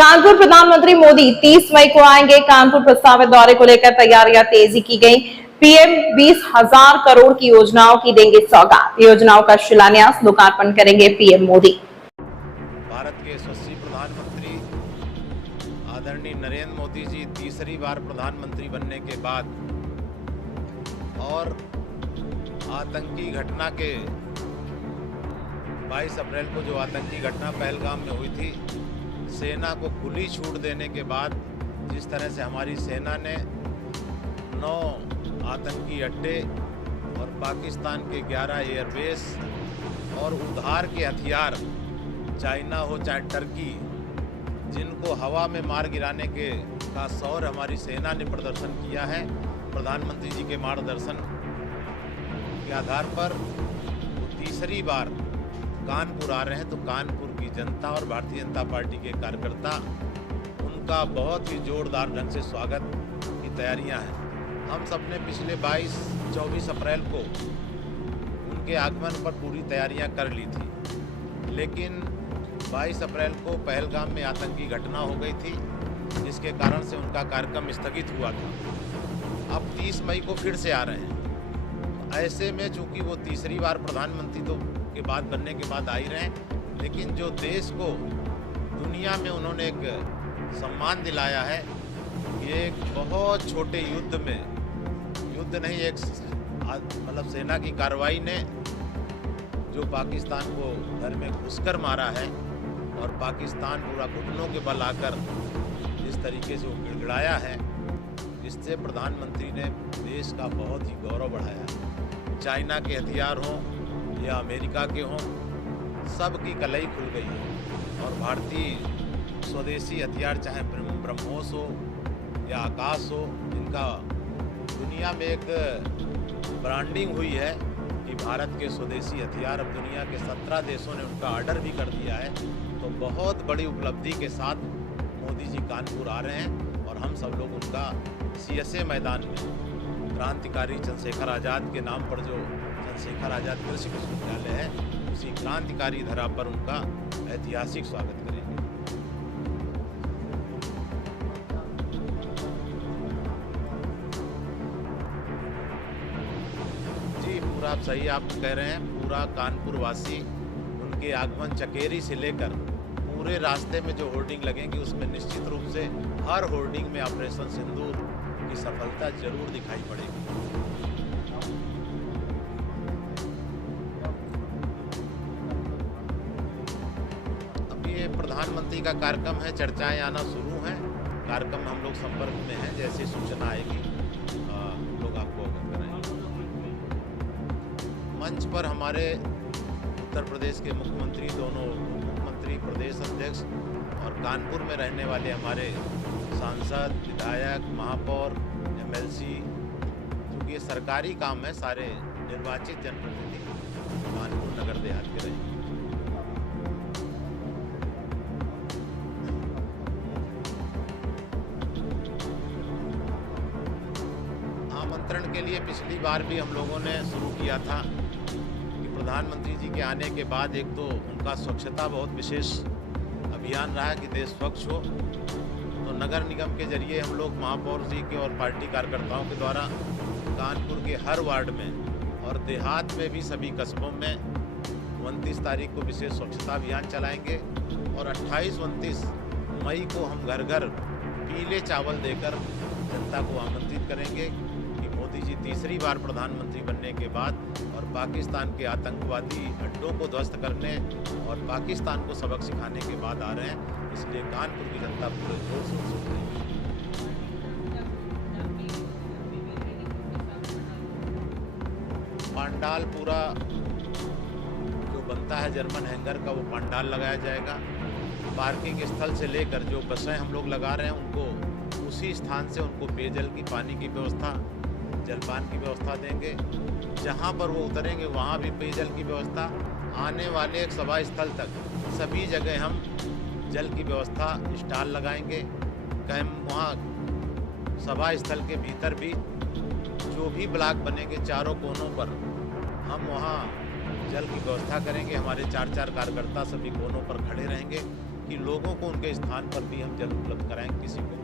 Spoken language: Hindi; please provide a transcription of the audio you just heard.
कानपुर प्रधानमंत्री मोदी 30 मई को आएंगे। कानपुर प्रस्तावित दौरे को लेकर तैयारियां तेजी की गई। पीएम 20,000 करोड़ की योजनाओं की देंगे सौगात। योजनाओं का शिलान्यास लोकार्पण करेंगे पीएम मोदी। भारत के यशस्वी प्रधानमंत्री आदरणीय नरेंद्र मोदी जी तीसरी बार प्रधानमंत्री बनने के बाद और आतंकी घटना के 22 अप्रैल को जो आतंकी घटना पहलगाम में हुई थी, सेना को खुली छूट देने के बाद जिस तरह से हमारी सेना ने 9 आतंकी अड्डे और पाकिस्तान के 11 एयरबेस और उधार के हथियार, चाइना हो चाहे टर्की, जिनको हवा में मार गिराने के का शौर्य हमारी सेना ने प्रदर्शन किया है। प्रधानमंत्री जी के मार्गदर्शन के आधार पर वो तीसरी बार कानपुर आ रहे हैं, तो कानपुर की जनता और भारतीय जनता पार्टी के कार्यकर्ता उनका बहुत ही जोरदार ढंग से स्वागत की तैयारियां हैं। हम सब ने पिछले 22-24 अप्रैल को उनके आगमन पर पूरी तैयारियां कर ली थी, लेकिन 22 अप्रैल को पहलगाम में आतंकी घटना हो गई थी, जिसके कारण से उनका कार्यक्रम स्थगित हुआ था। अब 30 मई को फिर से आ रहे हैं। ऐसे में चूंकि वो तीसरी बार प्रधानमंत्री तो के बाद बनने के बाद आ ही रहे हैं, लेकिन जो देश को दुनिया में उन्होंने एक सम्मान दिलाया है, ये एक बहुत छोटे युद्ध में, युद्ध नहीं, एक मतलब सेना की कार्रवाई ने जो पाकिस्तान को घर में घुसकर मारा है और पाकिस्तान पूरा घुटनों के बल आकर जिस तरीके से वो गिड़गिड़ाया है, इससे प्रधानमंत्री ने देश का बहुत ही गौरव बढ़ाया है। चाइना के हथियार हों या अमेरिका के हों, सबकी कलई खुल गई है और भारतीय स्वदेशी हथियार, चाहे ब्रह्मोस हो या आकाश हो, इनका दुनिया में एक ब्रांडिंग हुई है कि भारत के स्वदेशी हथियार अब दुनिया के 17 देशों ने उनका ऑर्डर भी कर दिया है। तो बहुत बड़ी उपलब्धि के साथ मोदी जी कानपुर आ रहे हैं और हम सब लोग उनका CSA मैदान में, क्रांतिकारी चंद्रशेखर आज़ाद के नाम पर जो चंद्रशेखर आज़ाद कृषि विश्वविद्यालय है, उसी क्रांतिकारी धरा पर उनका ऐतिहासिक स्वागत करेंगे। जी, पूरा आप सही आप कह रहे हैं। पूरा कानपुर वासी उनके आगमन चकेरी से लेकर पूरे रास्ते में जो होर्डिंग लगेंगी, उसमें निश्चित रूप से हर होर्डिंग में ऑपरेशन सिंदूर की सफलता जरूर दिखाई पड़ेगी। अब ये प्रधानमंत्री का कार्यक्रम है, चर्चाएं आना शुरू हैं, कार्यक्रम हम लोग संपर्क में हैं, जैसे सूचना आएगी लोग आपको अवगत कराएंगे। मंच पर हमारे उत्तर प्रदेश के मुख्यमंत्री, दोनों मुख्यमंत्री, प्रदेश अध्यक्ष और कानपुर में रहने वाले हमारे सांसद, विधायक, महापौर, MLC, क्योंकि ये सरकारी काम है, सारे निर्वाचित जनप्रतिनिधि कानपुर नगर देहात के रहेंगे। आमंत्रण के लिए पिछली बार भी हम लोगों ने शुरू किया था कि प्रधानमंत्री जी के आने के बाद एक तो उनका स्वच्छता बहुत विशेष अभियान रहा कि देश स्वच्छ हो, तो नगर निगम के जरिए हम लोग महापौर जी के और पार्टी कार्यकर्ताओं के द्वारा कानपुर के हर वार्ड में और देहात में भी सभी कस्बों में 29 तारीख को विशेष स्वच्छता अभियान चलाएंगे और 28-29 मई को हम घर घर पीले चावल देकर जनता को आमंत्रित करेंगे कि मोदी जी तीसरी बार प्रधानमंत्री बनने के बाद और पाकिस्तान के आतंकवादी अड्डों को ध्वस्त करने और पाकिस्तान को सबक सिखाने के बाद आ रहे हैं, इसलिए कानपुर की जनता पूरे जोर शोर से उतरेगी। पंडाल पूरा जो बनता है जर्मन हैंगर का, वो पंडाल लगाया जाएगा। पार्किंग स्थल से लेकर जो बसें हम लोग लगा रहे हैं, उनको उसी स्थान से उनको पेयजल की, पानी की व्यवस्था, जलपान की व्यवस्था देंगे। जहां पर वो उतरेंगे वहां भी पेयजल की व्यवस्था। आने वाले एक सभा स्थल तक सभी जगह हम जल की व्यवस्था, स्टॉल लगाएंगे। वहाँ सभा स्थल के भीतर भी जो भी ब्लॉक बनेंगे चारों कोनों पर हम वहाँ जल की व्यवस्था करेंगे। हमारे 4-4 कार्यकर्ता सभी कोनों पर खड़े रहेंगे कि लोगों को उनके स्थान पर भी हम जल उपलब्ध कराएं, किसी को